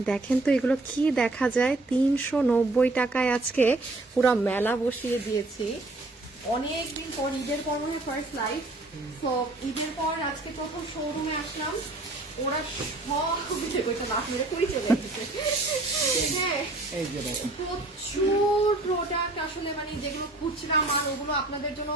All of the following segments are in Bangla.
দেখেন তো এগুলো কি দেখা যায়? তিনশো নব্বই টাকায় আজকে পুরো মেলা বসিয়ে দিয়েছি। অনেক দিন পর ঈদের পর মনে ফার্স্ট লাইফ তো ঈদের পর আজকে প্রথম শোরুমে আসলাম। ওরা সব ওইটা লাখ মেরে কই চলে হ্যাঁ প্রচুর প্রোডাক্ট আসলে মানে যেগুলো খুচরা মাল ওগুলো আপনাদের জন্য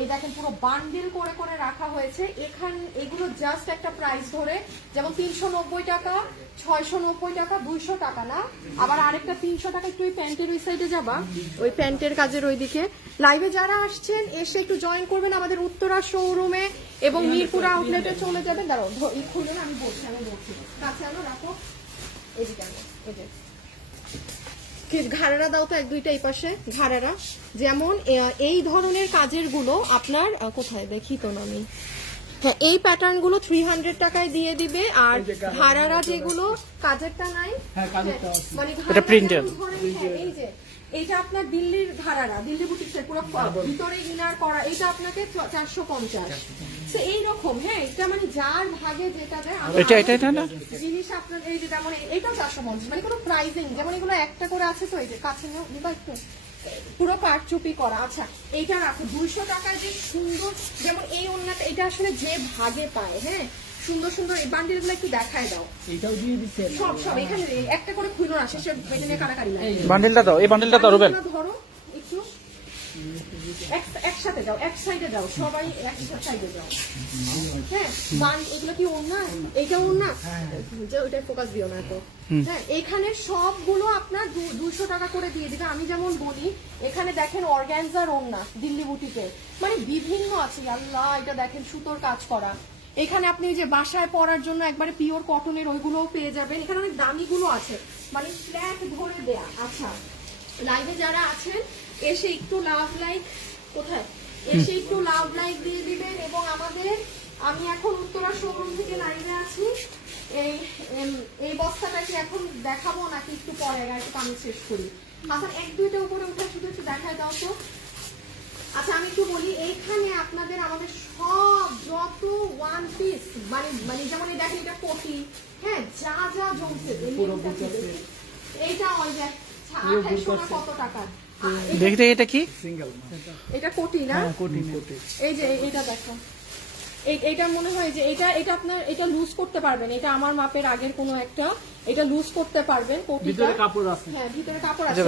এই দেখেন পুরো বান্ডিল করে করে রাখা হয়েছে। এখান এগুলো জাস্ট একটা প্রাইস ধরে, যেমন তিনশো নব্বই টাকা, ছয়শো নব্বই টাকা, দুইশো টাকা না? আবার আরেকটা তিনশো টাকা, একটু ওই প্যান্টের ওই সাইডে যাবা, ওই প্যান্টের কাজের ওইদিকে। লাইভে যারা আসছেন, এসে একটু জয়েন করবেন আমাদের উত্তরা শোরুমে এবং মিরপুর আউটলেটে চলে যাবেন। দাঁড়াও খুলুন, আমি বলছি আমি বলছি। কাছে আনো, রাখো। এদিকে কি ঘাড়ারা দাও তো এক দুইটা এই পাশে ঘাড়ারা। যেমন এই ধরনের কাজেরগুলো আপনার কোথায়? দেখি তো না আমি হ্যাঁ এই প্যাটার্নগুলো থ্রি হান্ড্রেড টাকায় দিয়ে দিবে আর ঘাড়ারা যেগুলো কাজেরটা নাই। হ্যাঁ, হ্যাঁ, আছে। মানে এটা ধরেন, হ্যাঁ, এই যে। এইটা আপনার দিল্লির ঘাড়ারা দিল্লি বুটিক্সের পুরো ভিতরে ইনার করা এটা আপনাকে চারশো পঞ্চাশ। এইরকম হ্যাঁ এটা মানে যার ভাগে যেটা দেয় এটা এটা এটা না? জিনিস আপনার এই যে যেমন এইটাও চারশো পঞ্চাশ মানে কোনো প্রাইজিং যেমন এগুলো একটা করে আছে তো এই যে কাছে নাও, নিবা একটু। পুরো কারচুপি করা আচ্ছা এইটা রাখো। দুইশো টাকায় যে সুন্দর যেমন এই ওন্নাটা এটা আসলে যে ভাগে পায় হ্যাঁ সুন্দর সুন্দর এই বান্ডিলগুলো একটু দেখায় দাও। এটাও দিয়ে দিচ্ছেন সব সব এখানে একটা করে খুলো আসে সে বেটে নিয়ে কারাকারি লাগে। বান্ডেলটা দাও এই বান্ডেলটা দাও রুবেল। ধরো একটু। একসাথে যাও এক সাইডে যাও সবাই এক সাইডে যাও। হ্যাঁ বান এগুলো কি ওড়না? এটা ওড়না? যে ওইটা ফোকাস দিও না তো হ্যাঁ এখানে সবগুলো আপনার দুশো টাকা করে দিয়ে দিবে। আমি যেমন বলি এখানে দেখেন অর্গ্যানজার ওড়না দিল্লি বুটিতে মানে বিভিন্ন আছে আল্লাহ এটা দেখেন সুতোর কাজ করা। এখানে আপনি যে বাসায় পরার জন্য একবারে পিওর কটনের ওইগুলোও পেয়ে যাবেন। এখানে অনেক দামিগুলো আছে। মানে ফ্ল্যাট ধরে দেয়া। আচ্ছা লাইভে যারা আছেন, এসে একটু লাভ লাইক কোথায়? এসে একটু লাভ লাইক দিয়ে দিবেন এবং আমাদের, আমি এখন উত্তরা শোরুম থেকে লাইভে আছি। এই এই বস্তাটা কি এখন দেখাবো, নাকি একটু পরে একটু আমি শেষ করি। আচ্ছা এক দুইটা উপরে উঠে শুধু একটু দেখায় দাও তো। আচ্ছা আমি একটু বলি এইখানে আপনাদের আমাদের সব যত ওয়ান পিস মানে মানে যেমন এই দেখেন এটা কোটি হ্যাঁ যা যা জমছে পুরো এইটা ওই যে আঠাইশো আছে। কত টাকা আ- এটা- দেখি দেখি এটা কি? সিঙ্গেল এটা কোটি না? হ্যাঁ কোটি কোটি। এই যে এটা দেখো। এই- এটা মনে হয় যে এটা এটা আপনার এটা লুজ করতে পারবেন। এটা আমার মাপের আগের কোনো একটা এটা লুজ করতে পারবেন ভিতরে কাপড় আছে। হ্যাঁ ভিতরে কাপড় আছে।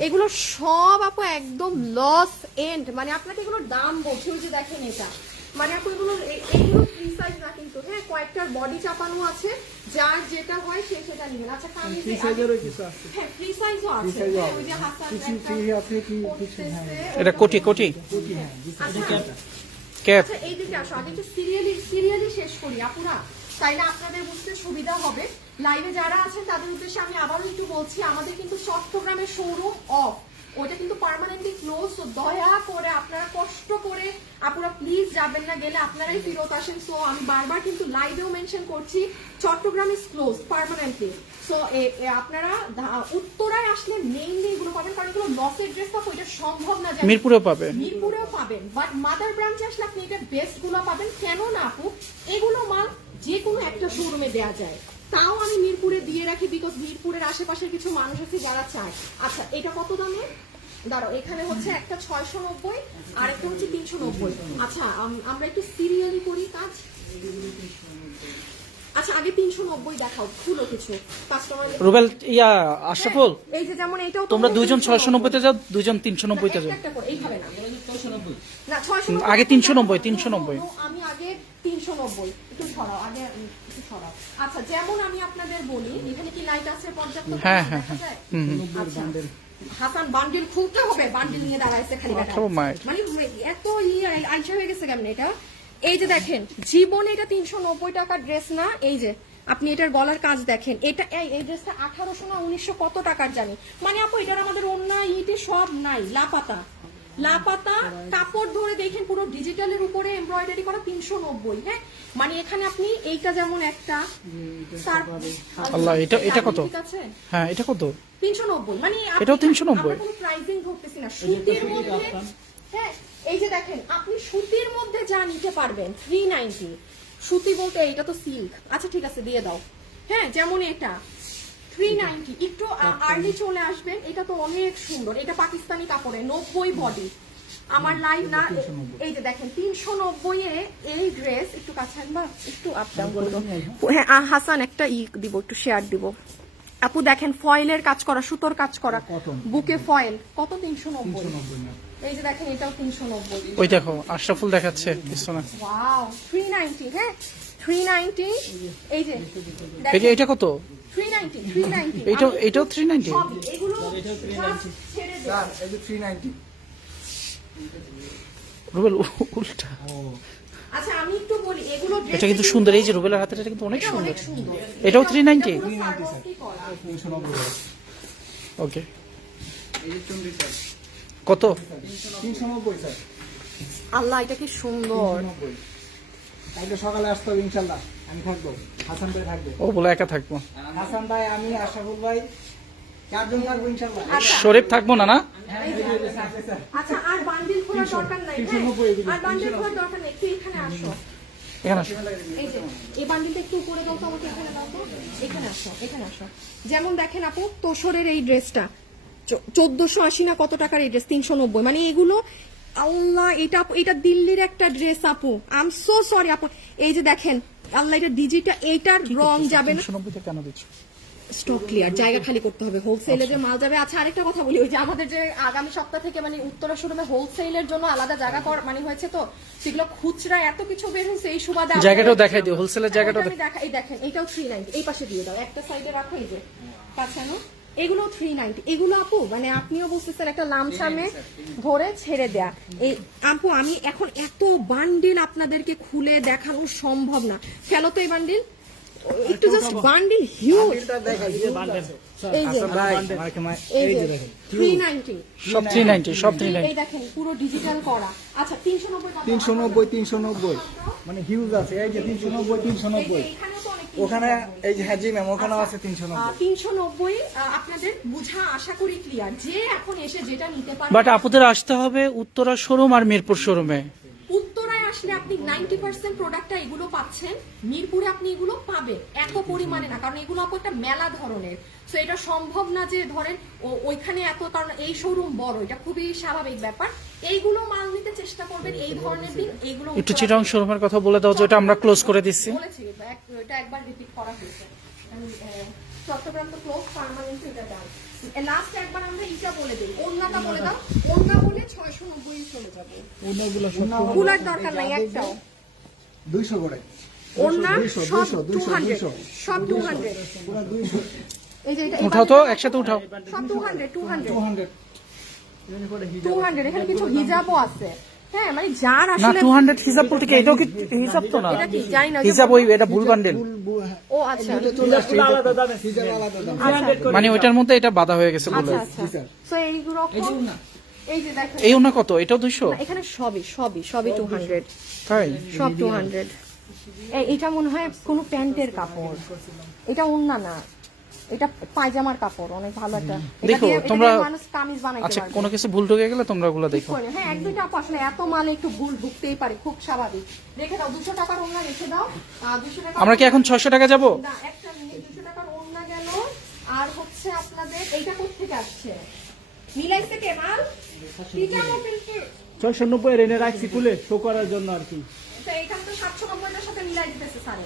এগুলো সব আপু একদম লস এন্ড মানে আপনাকে এগুলো দাম বলছে ওই যে দেখেন এটা। মানে আপু এগুলো এ- এগুলো ফ্রি সাইজ না কিন্তু হ্যাঁ কয়েকটার বডি চাপানো আছে যার যেটা হয় সে সেটা নেবেন। আচ্ছা কামিজে ফ্রি সাইজেরও কিছু আছে। হ্যাঁ ফ্রি সাইজও ফ্রি আছে। সাইজও হ্যাঁ, আছে। ওই যে হাসান কিছু ফ্রি আছে কি কিছু করতেছে, হ্যাঁ এটা কোটি কোটি। কোটি হ্যাঁ আচ্ছা ক্যাপ আচ্ছা এইদিকে আসো। আগে একটু সিরিয়ালি সিরিয়ালি শেষ করি আপুরা। তাইলে আপনাদের বুঝতে সুবিধা হবে। লাইভে যারা আছেন তাদের উদ্দেশ্যে আমি আবারও একটু বলছি আমাদের কিন্তু চট্টগ্রামের শোরুম অফ ওটা কিন্তু পার্মানেন্টলি ক্লোজ তো দয়া করে আপনারা কষ্ট করে আপুরা প্লিজ যাবেন না গেলে আপনারাই ফেরত আসেন। সো আমি বারবার কিন্তু লাইভেও মেনশন করছি Chattogram is close permanently so আপনারা উত্তরায় আসলে মেইনলি এগুলো পাবেন কারণ এগুলো লসের ড্রেস তো এটা সম্ভব না যে মিরপুরেও পাবে। মিরপুরেও পাবেন বাট মাদার ব্রাঞ্চে আসলে আপনি এটার বেস্টগুলো পাবেন। কেন না আপু এগুলো মাল যে কোনো একটা শোরুমে দেওয়া যায়। তাও আমি মিরপুরে দিয়ে রাখি বিকজ মিরপুরের আশেপাশের কিছু মানুষ আছে যারা চায়। আচ্ছা এটা কত দামে দাঁড়াও, এখানে হচ্ছে একটা ছয়শো নব্বই, আর একটা হচ্ছে তিনশো নব্বই। আচ্ছা আম- আমরা একটু সিরিয়ালি করি কাজ? আচ্ছা আগে তিনশো নব্বই দেখাও খুলো কিছু কাস্টমার রুবেল ইয়া আশরাফুল এই যে যেমন এটাও তোমরা দুইজন 390 ছয়শো নব্বইতে যাও দুইজন তিনশো নব্বইতে একটা যাও একটা করে, এইভাবে না। না, 690 আগে 390, No, 390 no, আমি আগে তিনশো নব্বই একটু সরাও আগে একটু সরাও আচ্ছা যেমন আমি আপনাদের বলি এখানে কি লাইট আছে পর্যাপ্ত হ্যাঁ, হ্যাঁ? নব্বই আচ্ছা। বান্ডেল হাসান বান্ডিল খুলতে হবে বান্ডিল নিয়ে খালি বেটা। Oh my. মানে এত ইয়ে আইসা হয়ে গেছে কেমন এটা এই যে দেখেন জীবনে এটা তিনশো নব্বই টাকার ড্রেস না এই যে আপনি এটার গলার কাজ দেখেন এটা এই ড্রেসটা আঠারোশো না উনিশশো কত টাকার জানি। মানে আপু এটার আমাদের অন্য ইটে সব নাই লাপাতা। লাপাতা কাপড় ধরে দেখেন পুরো ডিজিটালের উপরে এমব্রয়ডারি করা তিনশো নব্বই হ্যাঁ? মানে এখানে আপনি এইটা যেমন একটা আল্লাহ, এটা- এটা কত? ঠিক আছে হ্যাঁ এটা কত? তিনশো নব্বই মানে এটাও 390? আমরা কোনো প্রাইসিং ধরতেছি না। সুতির মধ্যে হ্যাঁ এই যে দেখেন আপনি সুতির মধ্যে যা নিতে পারবেন থ্রি নাইনটি সুতি বলতে এইটা তো সিল্ক আচ্ছা ঠিক আছে দিয়ে দাও। হ্যাঁ যেমন এটা থ্রি নাইনটি একটু আর্লি চলে আসবেন এটা তো অনেক সুন্দর। এটা পাকিস্তানি কাপড়ে নব্বই বডি আমার লাইভ না এই যে দেখেন তিনশো নব্বই এ এই ড্রেস একটু কাছে আনবা? একটু আপ ডাউন করব হ্যাঁ হাসান একটা ই দিব একটু শেয়ার দিব। আপু দেখেন ফয়েলের কাজ করা সুতোর কাজ করা. বুকে ফয়েল। কত? তিনশো নব্বই। এই যে দেখেন এটাও তিনশো নব্বই। ওই দেখো আশরাফুল দেখাচ্ছে পিছনে। ওয়াও থ্রি নাইনটি হ্যাঁ? থ্রি নাইনটি এই যে এই যে এটা কত? থ্রি নাইনটি থ্রি নাইনটি এইটাও এইটাও থ্রি নাইনটি এগুলো ছেড়ে দেন। স্যার এই যে 390 রুবেল উল্টা। আচ্ছা আমি একটু বলি এগুলো এটা কিন্তু সুন্দর এই যে রুবেলের হাতের এটা কিন্তু অনেক সুন্দর। সুন্দর। এটাও 390? এটা পুরো সারমস্তি 390 ওকে এই যে চন্ডি স্যার কত? 390 স্যার আল্লাহ এটা কি সুন্দর। 390 কালকে সকালে আসতে হবে ইনশাআল্লাহ আমি থাকব। হাসান ভাই থাকবে। ও বলে একা থাকব। হাসান ভাই আমি আশরাফুল ভাই চারজন থাকব ইনশাআল্লাহ আচ্ছা শরীফ থাকব না না এই যে, এই যে, স্যার, স্যার। আচ্ছা আর বান্ডিল খোলার দরকার নাই? 390 এগুলো, আর বান্ডিল খোলার দরকার নেই একটু এখানে আসো। এখানে আসো। এই যে এই বান্ডিলটা একটু উপরে দাও তো আমাকে এখানে দাও তো। এখানে আসো এখানে আসো। যেমন দেখেন আপু তোসরের এই ড্রেসটা চোদ্দশো আশি না কত টাকার এই ড্রেস? তিনশো নব্বই। মানে এগুলো আল্লাহ এটা এটা দিল্লির একটা ড্রেস আপু। আম সো সরি আপু। এই যে দেখেন আল্লাহ এটা ডিজিটা এইটার রং যাবে না। কেন দিচ্ছ? স্টক ক্লিয়ার জায়গা খালি করতে হবে হোলসেলে যে মাল যাবে আচ্ছা আরেকটা কথা বলি ওই যে আমাদের যে আগামী সপ্তাহ থেকে মানে উত্তরা শোরুমে হোলসেলের জন্য আলাদা জায়গা কর মানে হয়েছে তো সেগুলো খুচরা এত কিছু বের হয়েছে এই সুবাদে জায়গাটাও দেখাই দিও, দেখা- এই দেখেন এইটাও থ্রি নাইনটি এই পাশে দিয়ে দাও একটা সাইডে রাখো এই যে পাছানো এগুলো থ্রি নাইনটি এগুলো আপু মানে আপনিও বুঝতেছেন একটা লামসামে ধরে ছেড়ে দেয়া। এই আপু আমি এখন এত বান্ডিল আপনাদেরকে খুলে দেখানো সম্ভব না। ফেলো তো এই বান্ডিল একটু জাস্ট বান্ডিল হিউজ এই যে এই যে ভাই মার্কে মাই এই এই যে যে দেখেন 390 সব থ্রি নাইনটি সব থ্রি এই দেখেন পুরো ডিজিটাল করা। আচ্ছা 390 390 390 মানে হিউজ আছে। এই যে 390 এই যে 390 এখানেও তো অনেক ওখানে এই যে হ্যাঁ ম্যাম ওখানেও আছে 390 আহ, 390 আপনাদের বুঝা আশা করি ক্লিয়ার যে এখন এসে যেটা নিতে পারবে বাট আপুদের আসতে হবে উত্তরা শোরুম আর মিরপুর শোরুমে। আসলে আপনি নাইনটি পার্সেন্ট প্রোডাক্টটা এগুলো পাচ্ছেন মিরপুরে আপনি এগুলো পাবেন এত পরিমাণে না কারণ এগুলো আপু একটা মেলা ধরনের। তো এটা সম্ভব না যে ধরেন ও- ওইখানে এত কারণ এই শোরুম বড় এটা খুবই স্বাভাবিক ব্যাপার। এইগুলো মাল নিতে চেষ্টা করবেন এই ধরনের দিন এইগুলো একটু চিটং শোরুমের কথা বলে দাও যে ওটা আমরা ক্লোজ করে দিচ্ছি। বলেছি এটা একবার রিপিট করা হয়েছে। চট্টগ্রাম তো ক্লোজ পার্মানেন্ট এটা ডান লাস্ট একবার আমরা ইটা বলে দিই। অন্যটা বলে দাও। অন্য বলে ছয়শো নব্বই চলে যাবে। ওনাগুলো খোলার দরকার নাই একটাও। 200 করে। অন্য 200 সব 200 টু 200 হান্ড্রেড 200 সব টু হান্ড্রেড পুরো 200 এই যে এটা উঠাও তো একসাথে উঠাও। সব two hundred two hundred 200 two hundred এখানে কিছু হিজাবও আছে। হ্যাঁ মানে যার আসলে টু হান্ড্রেড হিসাব বলতে কি এটাও কি হিসাব তো না? এটা কি জানি না হিসাব ওই এটা ভুল বান্ডেল। ও আচ্ছা। আলাদা দাম হিজাব আলাদা দাম আচ্ছা। মানে ওইটার মধ্যে এটা বাধা হয়ে গেছে বলে। আচ্ছা আচ্ছা। এইগুলো এই যে দেখেন এই ওনা কত? এটাও দুইশো? না, এখানে সবই সবই সবই টু হান্ড্রেড তাই? সব টু হান্ড্রেড এটা মনে হয় কোনো প্যান্টের কাপড়। এটা ওন্না না। এটা পায়জামার কাপড় অনেক ভালো একটা। দেখো, তোমরা- মানুষ কামিজ বানাইতে আচ্ছা কোনো কিছু ভুল ঢুকে গেলে তোমরা ওগুলো দেখো। হ্যাঁ এক দুইটা আপু আসলে এত মালে একটু ভুল ঢুকতেই পারে খুব স্বাভাবিক। রেখে দাও দুশো টাকার ওন্না রেখে দাও। আর দুশো টাকা আমরা কি এখন ছয়শো টাকা যাব? না একটা মিনিট দুশো টাকার ওন্না গেল। আর হচ্ছে আপনাদের এইটা কোথেকে আসছে? মিলাইছে কে মাল? নব্বই রেনে রাখছি খুলে শো করার জন্য আর কি। তো এইখানে তো সাতশো নব্বইটার সাথে মিলাই দিতেছে স্যারে।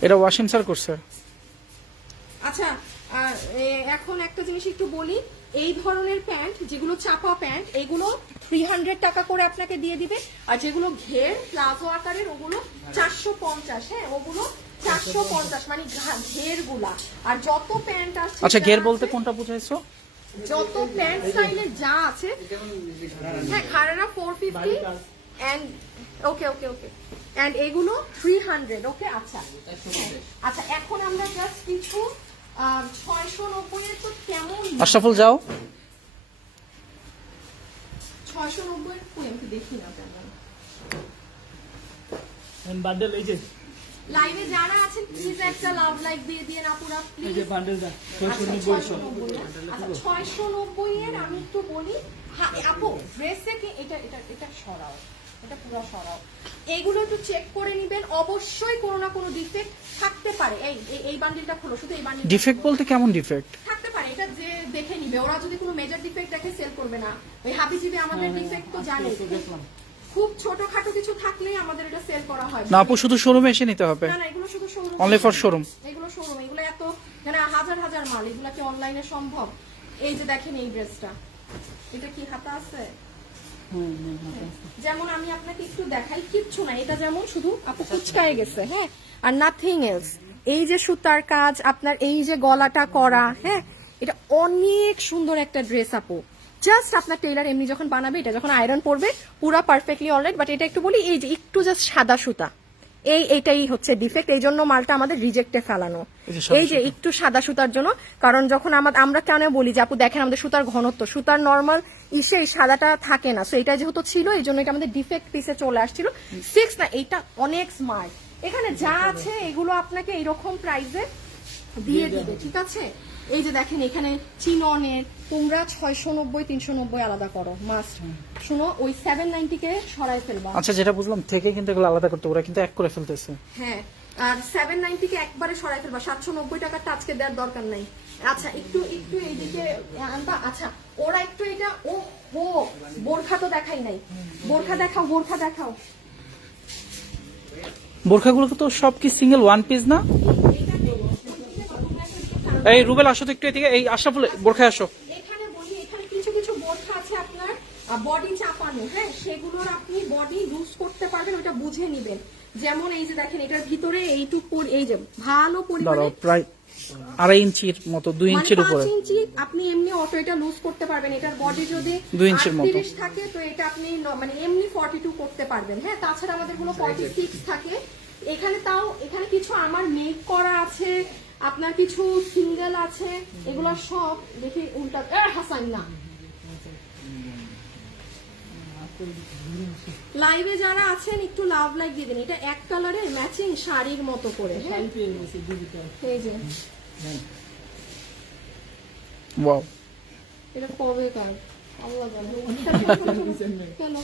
এটা ওয়াশিং স্যার করছে। আচ্ছা এখন একটা জিনিস একটু বলি। এই ধরনের প্যান্ট যেগুলো চাপা প্যান্ট এগুলো থ্রি হান্ড্রেড টাকা করে আপনাকে দিয়ে দিবে। আর যেগুলো ঘের প্লাজো আকারের ওগুলো চারশো পঞ্চাশ হ্যাঁ ওগুলো চারশো পঞ্চাশ মানে ঘেরগুলা আর যত প্যান্ট আছে আচ্ছা ঘের বলতে কোনটা বুঝাইছো? যত প্যান্ট স্টাইলে যা আছে হ্যাঁ gharara four fifty and okay okay okay and এগুলো থ্রি হান্ড্রেড ওকে আচ্ছা হ্যাঁ, আচ্ছা এখন আমরা জাস্ট কিছু ছয়শো নব্বই তো কেমন আশরাফুল যাও। ছয়শো নব্বই এর আমি দেখি না তেমন। বান্ডেল এই যে। লাইভে যারা আছেন প্লিজ একটা লাভ লাইক দিয়ে দিয়ে এই যে বান্ডেলটা আচ্ছা, 690 আচ্ছা, 690 এর আমি একটু বলি হ্যাঁ, আপু ড্রেসে কি এটা এটা এটা সরাও। এটা পুরো সরাও এইগুলো একটু চেক করে নিবেন। অবশ্যই কোনো না কোনো ডিফেক্ট থাকতে পারে। এই এই- বান্ডিলটা খোলো শুধু এই বান্ডিল ডিফেক্ট বলতে কেমন ডিফেক্ট থাকতে পারে এটা যে দেখে নিবে। ওরা যদি কোনো মেজর ডিফেক্ট দেখে সেল করবে না। ওই হাবিজিবি আমাদের ডিফেক্ট তো জানে দেখলাম। খুব ছোটখাটো কিছু থাকলেই আমাদের এটা সেল করা হয়। না আপু শুধু শোরুমে এসে নিতে হবে। না না এগুলো শুধু শোরুম Only for showroom. এগুলো শোরুম এগুলো এত মানে হাজার হাজার মাল। এগুলো কি অনলাইনে সম্ভব? এই যে দেখেন এই ড্রেসটা এটা কি হাতা আছে। যেমন আমি আপনাকে একটু দেখাই কিচ্ছু না এটা যেমন শুধু আপু কুচকায় গেছে হ্যাঁ? আর নাথিং এলস এই যে সুতার কাজ আপনার এই যে গলাটা করা হ্যাঁ? এটা অনেক সুন্দর একটা ড্রেস আপু। জাস্ট আপনার টেইলার এমনি যখন বানাবে এটা যখন আয়রন পরবে পুরা পারফেক্টলি অলরাইট বাট এটা একটু বলি এই যে একটু জাস্ট সাদা সুতা। এই এটাই হচ্ছে ডিফেক্ট এই জন্য মালটা আমাদের রিজেক্টে ফেলানো। এই যে একটু সাদা সুতার জন্য কারণ যখন আমরা কেন বলি যে আপু দেখেন আমাদের সুতার ঘনত্ব। সুতার নর্মাল ইসে এই সাদাটা থাকে না। সো এটা যেহেতু ছিল এই জন্য এটা আমাদের ডিফেক্ট পিসে চলে আসছিল। সিক্স না এটা অনেক স্মার্ট এখানে যা আছে এগুলো আপনাকে এইরকম প্রাইসে দিয়ে দিবে। ঠিক আছে? এই যে দেখেন এখানে চিননের তোমরা ছয়শো নব্বই তিনশো নব্বই আলাদা করো মাস্ট শুনো ওই সেভেন নাইনটিকে সরাই ফেলবা। আচ্ছা যেটা বুঝলাম থেকে কিন্তু এগুলো আলাদা করতে ওরা কিন্তু এক করে ফেলতেছে। হ্যাঁ আর সেভেন নাইনটিকে একবারে সরাই ফেলবা সাতশো নব্বই টাকাটা আজকে দেওয়ার দরকার নাই। আচ্ছা একটু একটু এইদিকে আনবা। আচ্ছা ওরা একটু এটা ও ও বোরখা তো দেখাই নাই। বোরখা দেখাও বোরখা দেখাও। বোরখাগুলো তো সব কি সিঙ্গেল ওয়ান পিস না? এই রুবেল আসো তো একটু এদিকে। এই আশরাফুল বোরখায় আসো। এখানে বলি এখানে কিছু কিছু বোরখা আছে আপনার বডি চাপানো হ্যাঁ? সেগুলোর আপনি বডি ইউজ করতে পারবেন ওটা বুঝে নিবেন। যেমন এই যে দেখেন এটার ভিতরে এইটুক এই যে ভালো পরিমাণে প্রায় আড়াই ইঞ্চির মতো দুই মানে ইঞ্চির উপরে। ইঞ্চি আপনি এমনি অটো এটা লুজ করতে পারবেন। এটার বডি যদি দুই ইঞ্চির মতো। থাকে তো এটা আপনি মানে এমনি 42 করতে পারবেন। হ্যাঁ তাছাড়া আমাদেরগুলো 46 থাকে। এখানে তাও এখানে কিছু আমার মেক করা আছে। আপনার কিছু সিঙ্গেল আছে এগুলো সব দেখি উল্টা এ, হাসান না। লাইভে যারা আছেন একটু লাভ লাইক দিয়ে দিন। এটা এক কালারের ম্যাচিং শাড়ির মতো করে। হ্যাঁ। এই যে। ওয়াও এটা কবে কার? আল্লাহ জানে। কেন।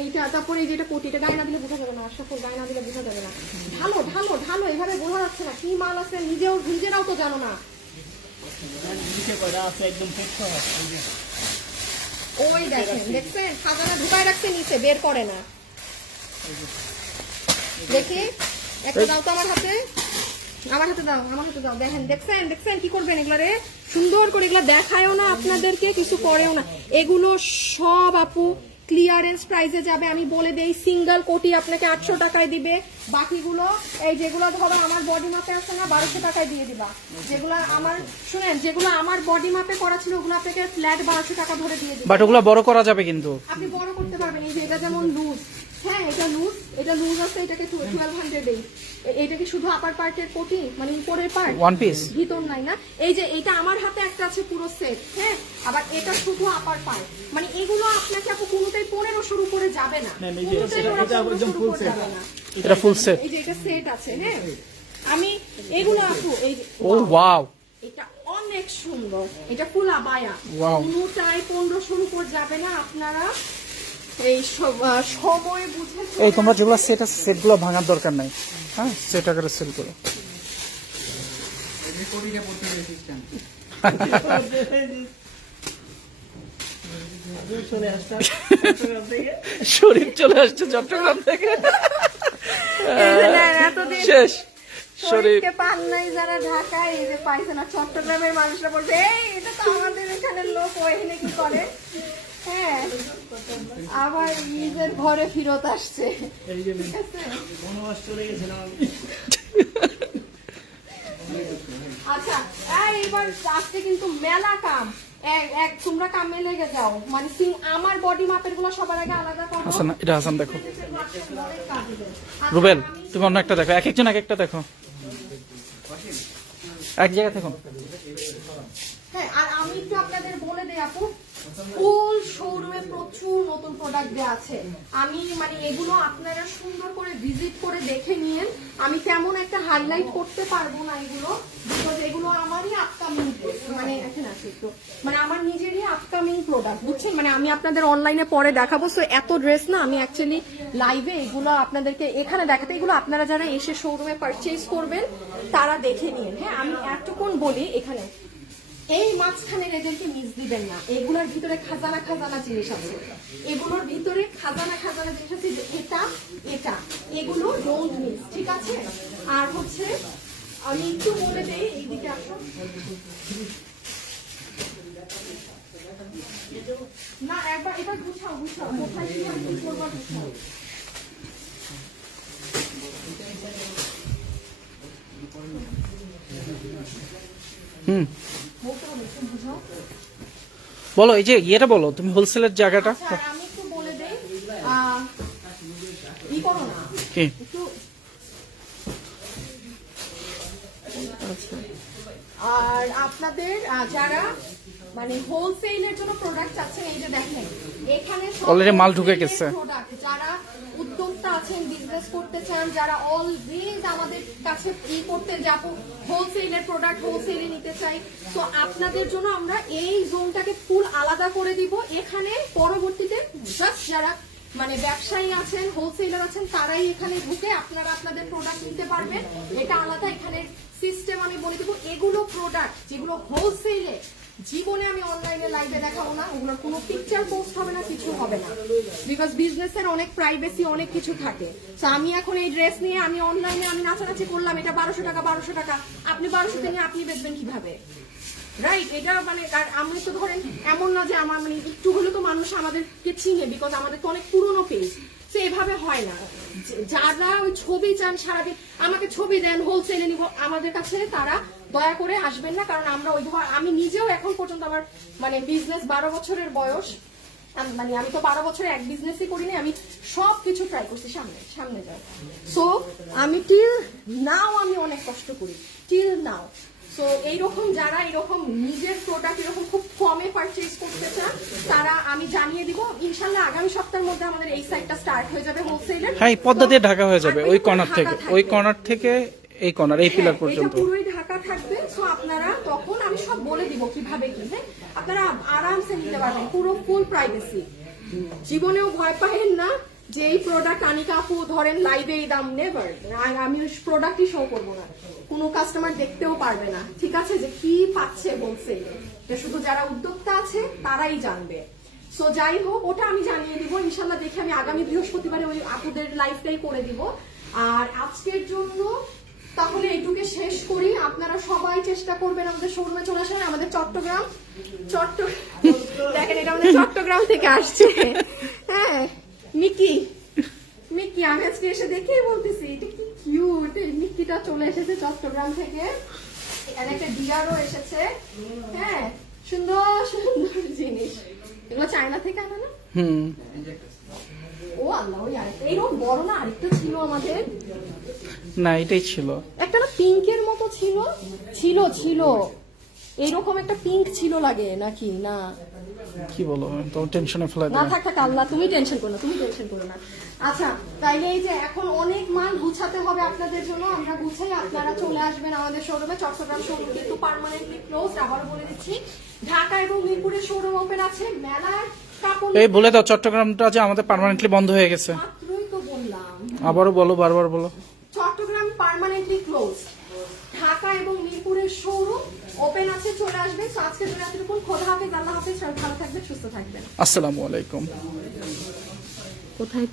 এইটা তারপরে এই যে এটা কোটিটা গায়ে না দিলে বোঝা যাবে না গায়ে না দিলে বোঝা যাবে না। ঢালো ঢালো ঢালো বোঝা যাচ্ছে না কি মাল আছে নিজেও নিজেরাও তো জানো না। ওই দেখেন দেখছেন? খাজানা ঢুকায় রাখছে নিচে বের করে না। দেখি একটা দাও তো আমার হাতে। আমার হাতে দাও আমার হাতে দাও। দেখেন দেখছেন? দেখছেন কি করবেন এগুলা রে? সুন্দর করে এগুলা দেখায়ও না আপনাদেরকে কিছু করেও না। এগুলো সব আপু ক্লিয়ারেন্স প্রাইসে যাবে আমি বলে দেই সিঙ্গেল কোটি আপনাকে আটশো টাকায় দিবে। বাকিগুলো এই যেগুলো ধরো আমার বডি মাপে আছে না বারোশো টাকায় দিয়ে দিবা। যেগুলো আমার শুনেন যেগুলো আমার বডি মাপে করা ছিল ওগুলো আপনাকে ফ্ল্যাট বারোশো টাকা ধরে দিয়ে দিবে। বাট ওগুলো বড় করা যাবে কিন্তু। আপনি বড় করতে পারবেন এই যে এটা যেমন লুজ হ্যাঁ এটা লুজ এটা লুজ আছে এটাকে টুয়েলভ হান্ড্রেড এই। এটা কি শুধু আপার পার্টের কোটি মানে উপরের পার্ট ওয়ান পিস ভিতর নাই না। এই যে এটা আমার হাতে একটা আছে পুরো সেট হ্যাঁ? আবার এটা শুধু আপার পার্ট মানে এগুলো আপনাকে আপু কোনোটাই পনেরোশোর উপরে যাবে না। না, এই যে কোনোটাই এটা- একদম 1500 full উপরে set। যাবে না। এটা ফুল সেট এই যে এটা সেট আছে হ্যাঁ? আমি এগুলো আপু এই ও ওয়াও এটা অনেক সুন্দর। এটা ফুল আবায়া. কোনোটাই পনেরোশোর উপর যাবে না আপনারা। এই সব- সময় বুঝে এই তোমরা যেগুলো সেট আছে সেটগুলো ভাঙার দরকার নাই। হ্যাঁ সেট আকারে সেল করো। চলে আসছে চট্টগ্রাম থেকে। শেষ। শরীর শরীরকে পান নাই যারা ঢাকায় এই যে পাইছে না চট্টগ্রামের মানুষরা বলবে এই এটা তো আমাদের এখানে লোক কি করে? হ্যাঁ আবার নিজের ঘরে ফিরত আসছে। আচ্ছা এই এবার আজকে কিন্তু মেলা কাম। এক এক তোমরা কামে লেগে যাও। মানে সিং আমার বডি মাপেরগুলো সবার আগে আলাদা করো। হাসান এটা হাসান দেখো। আচ্ছা, রুবেল আমি- তুমি অন্য একটা দেখো। এক একজন এক একটা দেখো। এক জায়গায় দেখো। হ্যাঁ আর আমি একটু আপনাদের বলে দেই আপু। ফুল শোরুমে প্রচুর নতুন প্রোডাক্ট দেওয়া আছে। আমি মানে এগুলো আপনারা সুন্দর করে ভিজিট করে দেখে নিয়েন আমি তেমন একটা হাইলাইট করতে পারব না এগুলো বিকজ এগুলো আমারই আপকামিং মানে একটু মানে আমার নিজেরই আপকামিং প্রোডাক্ট বুঝছেন? মানে আমি আপনাদের অনলাইনে পরে দেখাবো। সো এত ড্রেস না, আমি অ্যাকচুয়ালি লাইভে এগুলো আপনাদেরকে এখানে দেখাতে, এগুলো আপনারা যারা এসে শোরুমে পারচেজ করবেন, তারা দেখে নিন। হ্যাঁ আমি এতক্ষণ বলি এখানে এই মাঝখানের এদেরকে মিস দিবেন না। এগুলোর ভিতরে খাজানা খাজানা জিনিস আছে। এগুলোর ভিতরে খাজানা খাজানা জিনিস আছে এটা এটা। এগুলো ডোন্ট মিস ঠিক আছে? আর হচ্ছে, আমি একটু বলে দেই, এইদিকে না, একবার এবার গুছাও গুছাও। কোথায় কি কি করবা, গুছাও। হুম। বলো এই যে ইয়েটা বলো তুমি হোলসেলের জায়গাটা? আচ্ছা আর আমি একটু বলে দেই। ই করো না। কি? আচ্ছা। আর আপনাদের যারা মানে হোলসেলের জন্য প্রোডাক্ট চাচ্ছেন এই যে দেখেন এখানে Already মাল ঢুকে গেছে। product, যারা উদ্যোক্তা আছেন বিজনেস করতে চান যারা অলওয়েজ আমাদের কাছে ই করতে যাব হোলসেলের প্রোডাক্ট হোলসেলে নিতে চাই তো আপনাদের জন্য আমরা এই জোনটাকে ফুল আলাদা করে দিব। এখানে পরবর্তীতে জাস্ট যারা মানে ব্যবসায়ী আছেন হোলসেলার আছেন তারাই এখানে ঢুকে আপনারা আপনাদের প্রোডাক্ট নিতে পারবেন। এটা আলাদা এখানে সিস্টেম আমি বলে দেবো। এগুলো প্রোডাক্ট যেগুলো হোলসেলে জীবনে আমি অনলাইনে লাইভে দেখাবো না ওগুলোর কোনো পিকচার পোস্ট হবে না, কিছু হবে না। বিকজ বিজনেসের অনেক প্রাইভেসি অনেক কিছু থাকে। তো আমি এখন এই ড্রেস নিয়ে আমি অনলাইনে আমি নাচানাচি করলাম, এটা বারোশো টাকা বারোশো টাকা। আপনি বারোশো নিয়ে আপনি বেচবেন কীভাবে? রাইট এটা মানে আমি তো ধরেন এমন না যে আমার মানে একটু হলেও তো মানুষ আমাদেরকে চিনে বিকজ আমাদের তো অনেক পুরনো পেজ সে এভাবে হয় না। যারা ওই ছবি চান সারাদিন, আমাকে ছবি দেন হোলসেলে নিব, আমাদের কাছে তারা দয়া করে আসবেন না কারণ আমরা ওই ধর আমি নিজেও এখন পর্যন্ত আমার মানে বিজনেস বারো বছরের বয়স। মানে আমি তো বারো বছরে এক বিজনেসই করিনি আমি সব কিছু ট্রাই করছি সামনে সামনে যাও। সো আমি টিল নাও আমি অনেক কষ্ট করি টিল নাও সো এইরকম যারা এরকম নিজের প্রোডাক্ট এরকম খুব কমে পারচেজ করতে চান তারা আমি জানিয়ে দিব ইনশাল্লাহ আগামী সপ্তাহের মধ্যে আমাদের এই সাইটটা স্টার্ট হয়ে যাবে হোলসেলের হ্যাঁ এই পদ্মা দিয়ে ঢাকা হয়ে যাবে ওই কর্নার থেকে ওই কর্নার থেকে এই কর্নার এই পিলার হ্যাঁ, পর্যন্ত। পুরোই ঢাকা থাকবে সো আপনারা তখন আমি সব বলে দিব কীভাবে কি আপনারা আরামসে নিতে পারবেন, পুরো ফুল প্রাইভেসি জীবনেও ভয় পাবেন না যে এই প্রোডাক্ট আনিকা আপু ধরেন লাইভে এই দাম নেভার আমি প্রোডাক্টই শো করব না। কোনো কাস্টমার দেখতেও পারবে না। ঠিক আছে, যে কি পাচ্ছে বলছে। শুধু যারা উদ্যোক্তা আছে, তারাই জানবে। সো যাই হোক, ওটা আমি জানিয়ে দিব। ইনশাল্লাহ দেখে আমি আগামী বৃহস্পতিবারে ওই আপুদের লাইফটাই করে দিব। আর আজকের জন্য শেষ করি। আপনারা সবাই চেষ্টা করবেন আমাদের শোরুমে চলে আসেন আমাদের চট্টগ্রাম চট্ট দেখেন এটা আমাদের চট্টগ্রাম থেকে আসছে। হ্যাঁ মিকি মিকি আমি আজকে এসে দেখেই বলতেছি এটা কি কিউট এই মিকিটা চলে এসেছে চট্টগ্রাম থেকে। এখানে একটা ডিয়ারও এসেছে। হ্যাঁ সুন্দর সুন্দর জিনিস। এগুলো চায়না থেকে আনা না? হুম। ও আল্লাহ ওই আরেকটা। এরকম বড় না আরেকটা ছিল আমাদের? না এটাই ছিল। একটা না পিঙ্কের মতো ছিল? ছিল ছিল। এইরকম একটা পিঙ্ক ছিল লাগে নাকি? না। কি বলো তো টেনশনে ফেলে না থাক থাক আল্লাহ তুমি টেনশন করো না তুমি টেনশন করো না। আচ্ছা তাইলে এই যে এখন অনেক মাল গুছাতে হবে আপনাদের জন্য আমরা গুছাই আপনারা চলে আসবেন আমাদের শোরুমে চট্টগ্রাম শোরুম কিন্তু পার্মানেন্টলি ক্লোজ আবার বলে দিচ্ছি। ঢাকা এবং মিরপুরের শোরুম ওপেন আছে মেলার এই বলে দাও চট্টগ্রামটা যে আমাদের পার্মানেন্টলি বন্ধ হয়ে গেছে। আবারও বলো বারবার বলো। চট্টগ্রাম পার্মানেন্টলি ক্লোজ ঢাকা এবং মিরপুরের শোরুম ওপেন আছে চলে আসবে। আজকে জন্য এতটুকু খোদা হাফেজ আল্লাহ হাফেজ ভালো থাকবেন সুস্থ থাকবেন। আসসালামু আলাইকুম। কোথায়